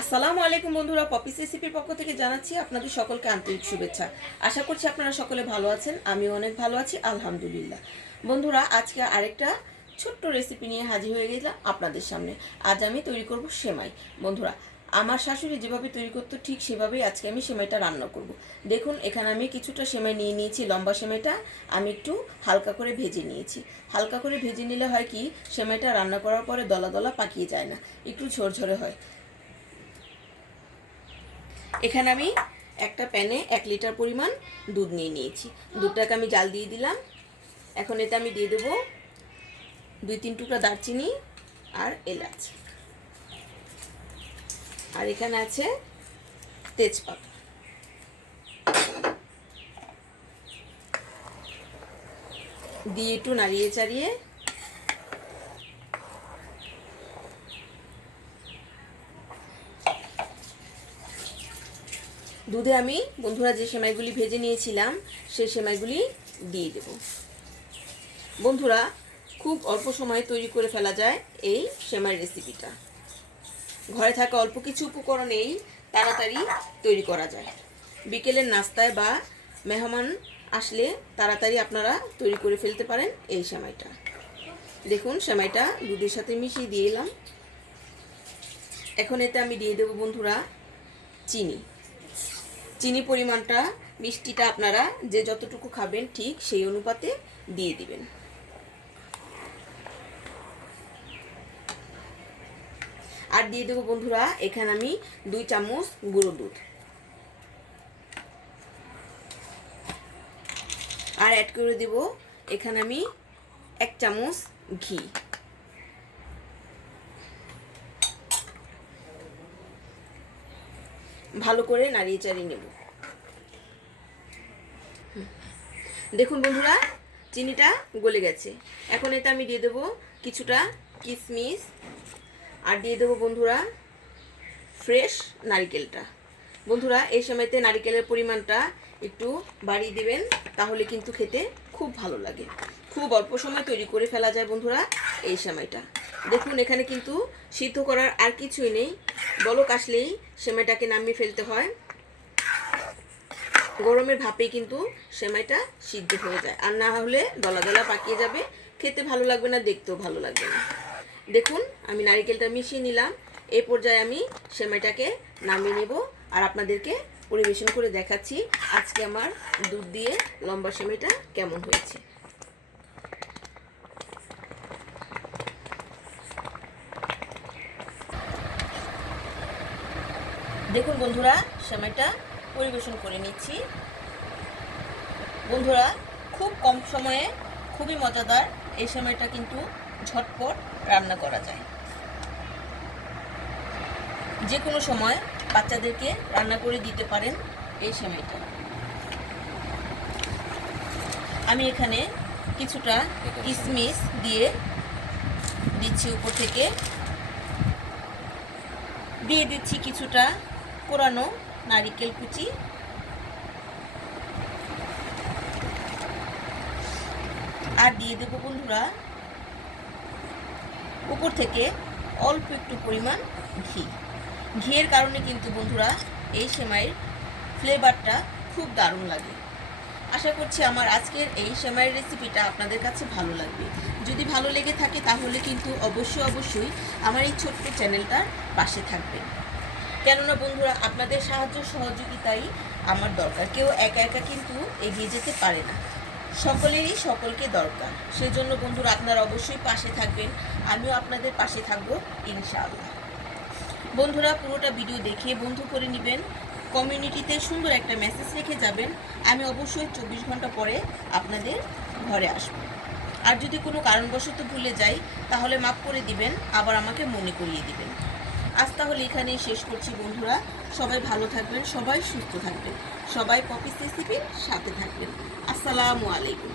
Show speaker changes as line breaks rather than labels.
আসসালামু আলাইকুম বন্ধুরা পপিস রেসিপির পক্ষ থেকে জানাচ্ছি আপনাদের সকলকে আন্তরিক শুভেচ্ছা। আশা করছি আপনারা সকলে ভালো আছেন, আমিও অনেক ভালো আছি, আলহামদুলিল্লাহ। বন্ধুরা, আজকে আরেকটা ছোট্ট রেসিপি নিয়ে হাজির হয়ে গেলাম আপনাদের সামনে। আজ আমি তৈরি করব সেমাই। বন্ধুরা, আমার শাশুড়ি যেভাবে তৈরি করতো ঠিক সেভাবেই আজকে আমি সেমাইটা রান্না করব। দেখুন, এখানে আমি কিছুটা সেমাই নিয়ে নিয়েছি, লম্বা সেমাইটা আমি একটু হালকা করে ভেজে নিয়েছি। হালকা করে ভেজে নিলে হয় কি, সেমাইটা রান্না করার পরে দলা দলা পাকিয়ে যায় না, একটু ঝরঝরে হয়। এখানে আমি একটা প্যানে এক লিটার পরিমাণ দুধ নিয়ে নিয়েছি। দুধটাকে আমি জাল দিয়ে দিলাম। এখন এতে আমি দিয়ে দেবো দুই তিন টুকরা দারচিনি আর এলাচ। আর এখানে আছে তেজপাতা। দিয়ে একটু নাড়িয়ে চাড়িয়ে দুধে আমি, বন্ধুরা যে সেমাইগুলি ভেজে নিয়েছিলাম, সেই সেমাইগুলি দিয়ে দেব। বন্ধুরা, খুব অল্প সময়ে তৈরি করে ফেলা যায় এই সেমাই রেসিপিটা। ঘরে থাকা অল্প কিছু উপকরণেই তাড়াতাড়ি তৈরি করা যায়। বিকেলের নাস্তায় বা মেহমান আসলে তাড়াতাড়ি আপনারা তৈরি করে ফেলতে পারেন এই সেমাইটা। দেখুন, সেমাইটা দুধের সাথে মিশিয়ে দিয়ে এলাম। এখন এতে আমি দিয়ে দেবো, বন্ধুরা, চিনি। চিনি পরিমাণটা, মিষ্টিটা আপনারা যে যতটুকু খাবেন ঠিক সেই অনুপাতে দিয়ে দিবেন। আর দিয়ে দেবো বন্ধুরা, এখানে আমি দুই চামচ গুঁড়ো দুধ। আর অ্যাড করে দেব, এখানে আমি এক চামচ ঘি। ভালো করে নাড়িয়ে চাড়িয়ে নেব। দেখুন বন্ধুরা, চিনিটা গলে গেছে। এখন এতে আমি দিয়ে দেবো কিছুটা কিশমিশ আর দিয়ে দেবো বন্ধুরা, ফ্রেশ নারিকেলটা। বন্ধুরা, এই সময়তে নারিকেলের পরিমাণটা একটু বাড়িয়ে দেবেন, তাহলে কিন্তু খেতে খুব ভালো লাগে। খুব অল্প সময় তৈরি করে ফেলা যায় বন্ধুরা, এই সময়টা। দেখুন, এখানে কিন্তু সিদ্ধ করার আর কিছুই নেই। বলক আসলেই সেমাইটাকে নামিয়ে ফেলতে হয়। গরমের ভাপেই কিন্তু সেমাইটা সিদ্ধ হয়ে যায়। আর না হলে দলা দলা পাকিয়ে যাবে। খেতে ভালো লাগবে না, দেখতেও ভালো লাগবে না। দেখুন, আমি নারিকেলটা মিশিয়ে নিলাম। এই পর্যায়ে আমি সেমাইটাকে নামিয়ে নেব আর আপনাদেরকে পরিবেশন করে দেখাচ্ছি আজকে আমার দুধ দিয়ে লম্বা সেমাইটা কেমন হয়েছে। দেখুন বন্ধুরা সেমাইটা পরিবেশন করে নিচ্ছি। বন্ধুরা, খুব কম সময়ে খুবই মজাদার এই সেমাইটা কিন্তু ঝটপট রান্না করা যায়। যে কোনো সময় বাচ্চাদেরকে রান্না করে দিতে পারেন এই সেমাইটা আমি এখানে কিছুটা কিশমিশ দিয়ে দিচ্ছি উপর থেকে। দিয়ে দিচ্ছি কিছুটা কোরানো নারিকেল কুচি। আর দিয়ে দেবো বন্ধুরা, উপর থেকে অল্প একটু পরিমাণ ঘি। ঘিয়ের কারণে কিন্তু বন্ধুরা, এই সেমাইয়ের ফ্লেভারটা খুব দারুণ লাগে। আশা করছি আমার আজকের এই সেমাইয়ের রেসিপিটা আপনাদের কাছে ভালো লাগবে। যদি ভালো লেগে থাকে তাহলে কিন্তু অবশ্যই অবশ্যই আমার এই ছোট্ট চ্যানেলটার পাশে থাকবেন। কেননা বন্ধুরা, আপনাদের সাহায্য সহযোগিতাই আমার দরকার। কেউ একা একা কিন্তু এগিয়ে যেতে পারে না। সকলেরই সকলকে দরকার। সেজন্য বন্ধুরা, আপনারা অবশ্যই পাশে থাকবেন। আমিও আপনাদের পাশে থাকব, ইনশাআল্লাহ। বন্ধুরা, পুরোটা ভিডিও দেখে বন্ধু করে নেবেন। কমিউনিটিতে সুন্দর একটা মেসেজ রেখে যাবেন। আমি অবশ্যই চব্বিশ ঘণ্টা পরে আপনাদের ঘরে আসব। আর যদি কোনো কারণবশত ভুলে যাই, তাহলে মাফ করে দিবেন, আবার আমাকে মনে করিয়ে দিবেন। আজ তাহলে এখানেই শেষ করছি বন্ধুরা। সবাই ভালো থাকবেন, সবাই সুস্থ থাকবেন, সবাই পপিস রেসিপির সাথে থাকবেন। আসসালামু আলাইকুম।